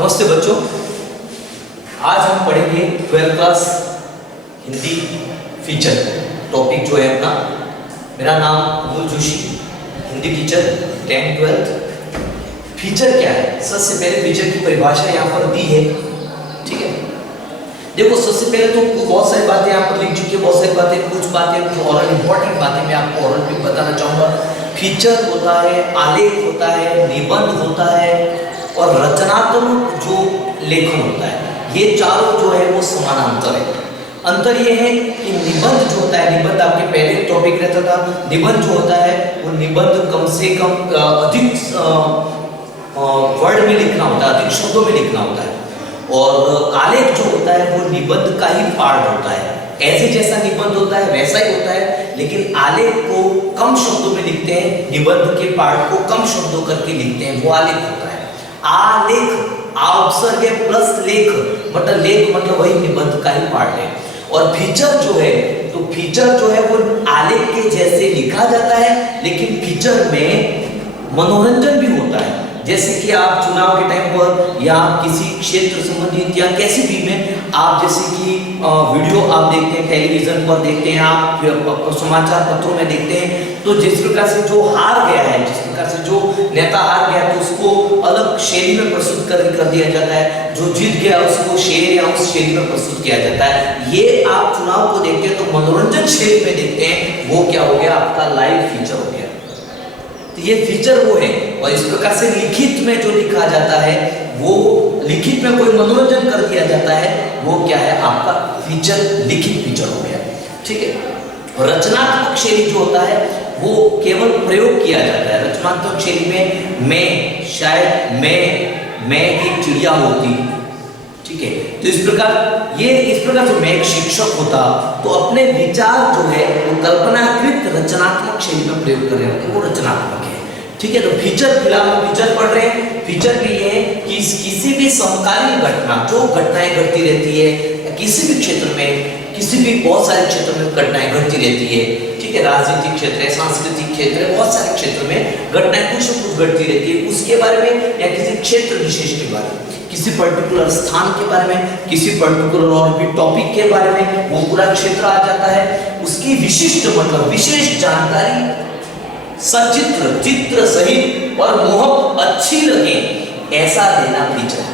नमस्ते बच्चों, आज हम पढ़ेंगे 12th class Hindi feature topic जो है अपना। मेरा नाम Amul Joshi, Hindi teacher 10th-12th। Feature क्या है? सबसे पहले फीचर की परिभाषा यहाँ पर दी है, ठीक है। देखो, सबसे पहले तो बहुत सारी बातें यहाँ पर लिख चुकी है, बहुत सारी बातें, कुछ बातें और इंपॉर्टेंट बातें मैं आपको और भी बताना चाहूँगा। फीचर होता है, आलेख होता है, निबंध होता है और रचनात्मक जो लेखन होता है। ये चारों जो है वो समानांतर है। अंतर ये है कि निबंध जो होता है, निबंध आपके पहले टॉपिक रहता था, निबंध जो होता है वो निबंध कम से कम अधिक वर्ड में लिखना होता है, अधिक शब्दों में लिखना होता है। और आलेख जो होता है वो निबंध का ही पार्ट होता है। ऐसे जैसा निबंध होता है वैसा ही होता है, लेकिन आलेख को कम शब्दों में लिखते हैं, निबंध के पार्ट को कम शब्दों करके लिखते हैं, वो आलेख होता है। आलेख उपसर्ग है प्लस लेख, मतलब लेख मतलब वही निबंध का ही पार्ट है। और फीचर जो है, तो फीचर जो है वो आलेख के जैसे लिखा जाता है, लेकिन फीचर में मनोरंजन भी होता है। जैसे कि आप चुनाव के टाइम पर या किसी क्षेत्र संबंधित या कैसे भी में आप जैसे कि वीडियो आप देखते हैं, टेलीविजन पर देखते हैं, आप समाचार पत्रों में देखते हैं, तो जिस प्रकार से जो हार गया है, जिस प्रकार से जो नेता हार गया तो उसको अलग शैली में प्रस्तुत कर दिया जाता है, जो जीत गया उसको शेर या उस शैली में प्रस्तुत किया जाता है। ये आप चुनाव को देखते हैं तो मनोरंजन शैली में देखते हैं, वो क्या हो गया? आपका लाइव फीचर हो गया। तो ये फीचर वो है। और इस प्रकार से लिखित में जो लिखा जाता है, वो लिखित में कोई मनोरंजन कर दिया जाता है, वो क्या है? आपका फीचर, लिखित फीचर हो गया, ठीक है। और रचनात्मक शैली जो होता है वो केवल प्रयोग किया जाता है। रचनात्मक शैली में मैं, शायद मैं एक चिड़िया होती, ठीक है। तो इस प्रकार से मैं एक शिक्षक होता, तो अपने विचार जो है वो कल्पनाकृत रचनात्मक शैली में प्रयोग कर रहे होते हैं, वो रचनात्मक है, ठीक है। तो फीचर, फिलहाल हम फीचर पढ़ रहे हैं। फीचर भी ये है कि किसी भी समकालीन घटना, जो घटनाएं घटती रहती है किसी भी क्षेत्र में, किसी भी बहुत सारे क्षेत्रों में घटनाएं घटती रहती है, ठीक है। राजनीतिक क्षेत्र है, सांस्कृतिक क्षेत्र है, बहुत सारे क्षेत्रों में घटनाएं कुछ न कुछ घटती रहती है। उसके बारे में या किसी क्षेत्र विशेष के बारे में, किसी पर्टिकुलर स्थान के बारे में, किसी पर्टिकुलर और भी टॉपिक के बारे में, वो पूरा क्षेत्र आ जाता है। उसकी विशिष्ट मतलब विशेष जानकारी सचित्र, चित्र सहित और मोहक अच्छी लगे ऐसा देना फीचर।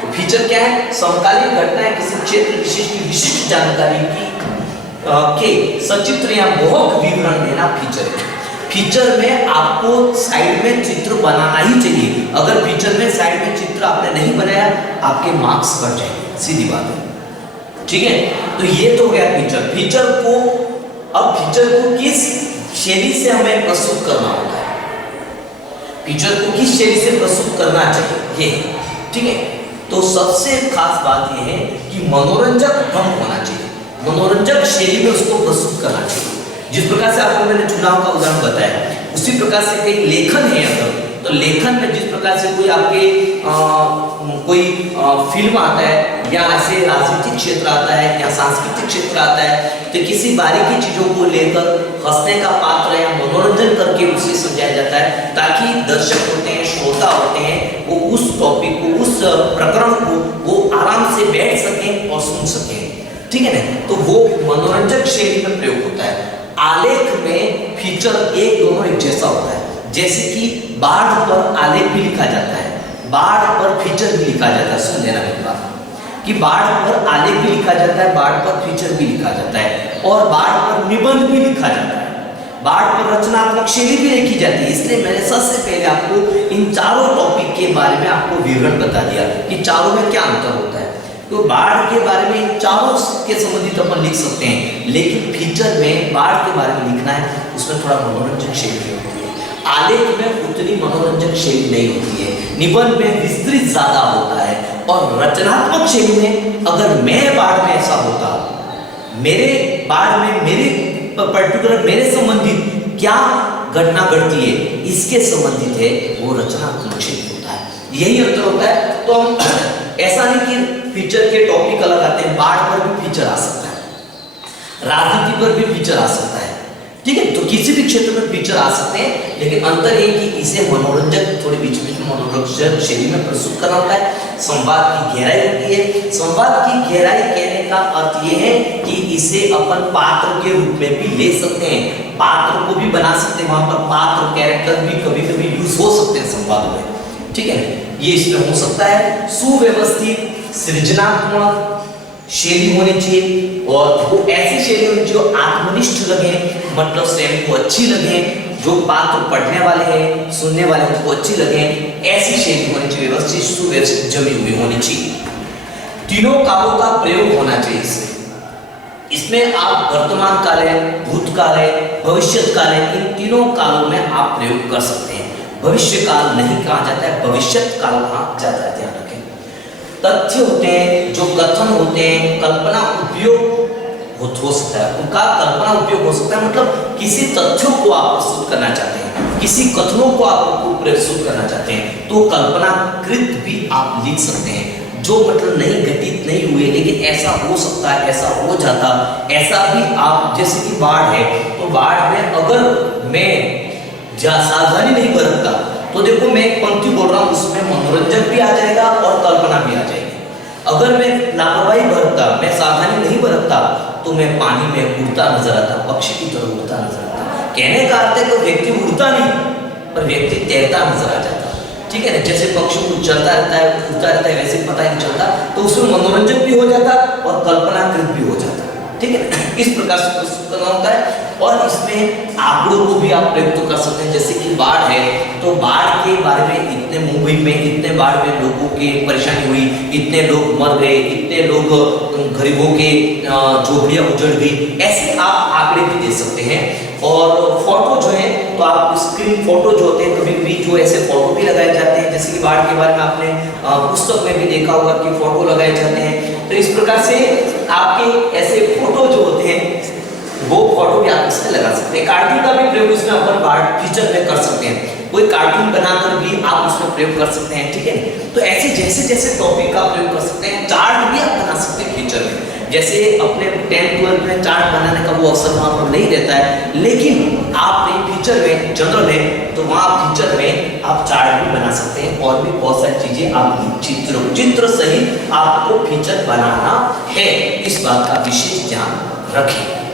तो फीचर क्या है? समकालीन घटनाएं किसी क्षेत्र विशेष की विशिष्ट जानकारी के सचित्र या मोहक विवरण देना फीचर है। फीचर में आपको साइड में चित्र बनाना ही चाहिए। अगर फीचर में साइड में चित्र आपने नहीं बनाया, आपके मार्क्स कट जाएंगे, सीधी बात है, ठीक है। तो ये तो हो गया फीचर। फीचर को किस शैली से हमें प्रस्तुत करना होता है, फीचर को किस शैली से प्रस्तुत करना चाहिए, ये, ठीक है। तो सबसे खास बात यह है कि मनोरंजक ढंग होना चाहिए, मनोरंजक शैली में उसको प्रस्तुत करना चाहिए। जिस प्रकार से आपको मैंने चुनाव का उदाहरण बताया, उसी प्रकार से कई लेखन है अगर, तो लेखन में जिस प्रकार से कोई आपके कोई फिल्म आता है, या ऐसे राजनीतिक क्षेत्र आता है, या सांस्कृतिक क्षेत्र आता है, तो किसी बारीकी चीजों को लेकर हंसने का पात्र या मनोरंजन करके उसे समझाया जाता है, ताकि दर्शक होते हैं, श्रोता होते हैं, वो उस टॉपिक को, उस प्रकरण को वो आराम से बैठ सकें और सुन सकें, ठीक है ना। तो वो मनोरंजक शैली में प्रयोग होता है। आलेख में फीचर एक दोनों एक जैसा होता है। जैसे कि बाढ़ पर आलेख भी लिखा जाता है, बाढ़ पर फीचर भी लिखा जाता है। सुन लेना मेरी बात कि बाढ़ पर आलेख भी लिखा जाता है, बाढ़ पर फीचर भी लिखा जाता है, और बाढ़ पर निबंध भी लिखा जाता है, बाढ़ पर रचनात्मक शैली भी लिखी जाती है। इसलिए मैंने सबसे पहले आपको इन चारों टॉपिक के बारे में आपको विवरण बता दिया कि चारों में क्या अंतर होता है। तो बाढ़ के बारे में चारों के संबंधित अपन लिख सकते हैं, लेकिन फीचर में बाढ़ के बारे में लिखना है, उसमें थोड़ा मनोरंजन शैली होती है। आलेख में उतनी मनोरंजन शैली नहीं होती है, निबंध में विस्तृत ज्यादा होता है। और रचनात्मक शैली में अगर मैं बाढ़ में ऐसा होता, मेरे बाढ़ में मेरे पर्टिकुलर मेरे संबंधित क्या घटना घटती है, इसके संबंधित है, वो रचनात्मक शैली होता है। यही अंतर होता है। तो हम ऐसा नहीं कि फीचर के टॉपिक अलग आते हैं, बाढ़ पर भी फीचर आ सकता है, राजनीति पर भी फीचर आ सकता है, ठीक है। तो किसी भी क्षेत्र में फीचर आ सकते हैं, लेकिन अंतर ये कि इसे मनोरंजक, थोड़ी बीच बीच में मनोरंजक शैली में प्रस्तुत करना होता है। संवाद की गहराई होती है। संवाद की गहराई कहने का अर्थ ये है कि इसे अपन पात्र के रूप में भी ले सकते हैं, पात्र को भी बना सकते हैं, वहां पर पात्र कैरेक्टर भी कभी कभी यूज हो सकते हैं संवाद में, ठीक है। ये इसमें हो सकता है। सुव्यवस्थित सृजनात्मक शैली होनी चाहिए, और वो ऐसी शैली होनी चाहिए जो आत्मनिष्ठ लगे, मतलब स्वयं को अच्छी लगे, जो पात्र पढ़ने वाले हैं सुनने वाले हैं उनको अच्छी लगे, ऐसी शैली होनी चाहिए, व्यवस्थित सुव्यवस्थित जमी हुई होनी चाहिए। तीनों कालों का प्रयोग होना चाहिए इसमें आप वर्तमान काल है, भूतकाल है, भविष्य काल है, इन तीनों कालों में आप प्रयोग कर सकते हैं। भविष्य काल नहीं कहा जाता है, भविष्य काल कहा जाता है, ध्यान रखें। तथ्य होते हैं, जो कथन होते हैं, कल्पना उपयोग हो सकता है, उनका कल्पना उपयोग हो सकता है, मतलब किसी तथ्यों को आप प्रस्तुत करना चाहते हैं, किसी कथनों को आप प्रस्तुत करना चाहते हैं, तो कल्पनाकृत भी आप लिख सकते हैं, जो मतलब नहीं घटित नहीं हुए लेकिन ऐसा हो सकता है, ऐसा हो जाता, ऐसा भी आप, जैसे कि बाढ़ है, तो बाढ़ में अगर मैं सावधानी नहीं बरतता तो देखो मैं एक पंक्ति बोल रहा हूँ, उसमें मनोरंजन भी आ जाएगा और कल्पना भी आ जाएगी। अगर मैं लापरवाही बरतता, मैं सावधानी नहीं बरतता, तो मैं पानी में उड़ता नजर आता, पक्षी की तरह उड़ता नजर आता। कहने का अर्थ है कि व्यक्ति उड़ता नहीं पर व्यक्ति तैरता नजर आ जाता, ठीक है ना। जैसे पक्षी चलता रहता है, उड़ता रहता है, वैसे पता ही नहीं चलता, तो उसमें मनोरंजन भी हो जाता और कल्पनाकृत भी हो जाता, ठीक है। इस प्रकार से प्रस्तुत करना होता है। और इसमें आंकड़ों को भी आप प्रयुक्त कर सकते हैं, जैसे कि बाढ़ है, तो बाढ़ के बारे में इतने मुंबई में इतने बाढ़ में लोगों की परेशानी हुई, इतने लोग मर गए, इतने लोग गरीबों के झोपड़ियां उजड़ गई, ऐसे आप आंकड़े भी दे सकते हैं। और फोटो जो है, तो आप स्क्रीन फोटो जो होते हैं, कभी भी जो ऐसे फोटो भी लगाए जाते हैं, जैसे कि बाढ़ के बारे में आपने पुस्तक में भी देखा होगा कि फोटो लगाए जाते हैं। तो इस प्रकार से आपके ऐसे फोटो जो होते हैं वो फोटो भी आप इसमें लगा सकते हैं। कार्टून का भी प्रयोग इसमें अपन बाढ़ फीचर में कर सकते हैं, कोई कार्टून बनाकर भी आप उसमें प्रयोग कर सकते हैं, ठीक है। तो ऐसे जैसे जैसे टॉपिक का प्रयोग कर सकते हैं। चार्ट भी आप बना सकते हैं फीचर में, जैसे अपने 10-12 में चार्ट बनाने का वो अवसर वहाँ पर नहीं रहता है, लेकिन आप फीचर में जनरल है तो वहाँ फीचर में आप चार्ट भी बना सकते हैं, और भी बहुत सारी चीजें आप चित्र सहित आपको फीचर बनाना है। इस बात का विशेष ध्यान रखें।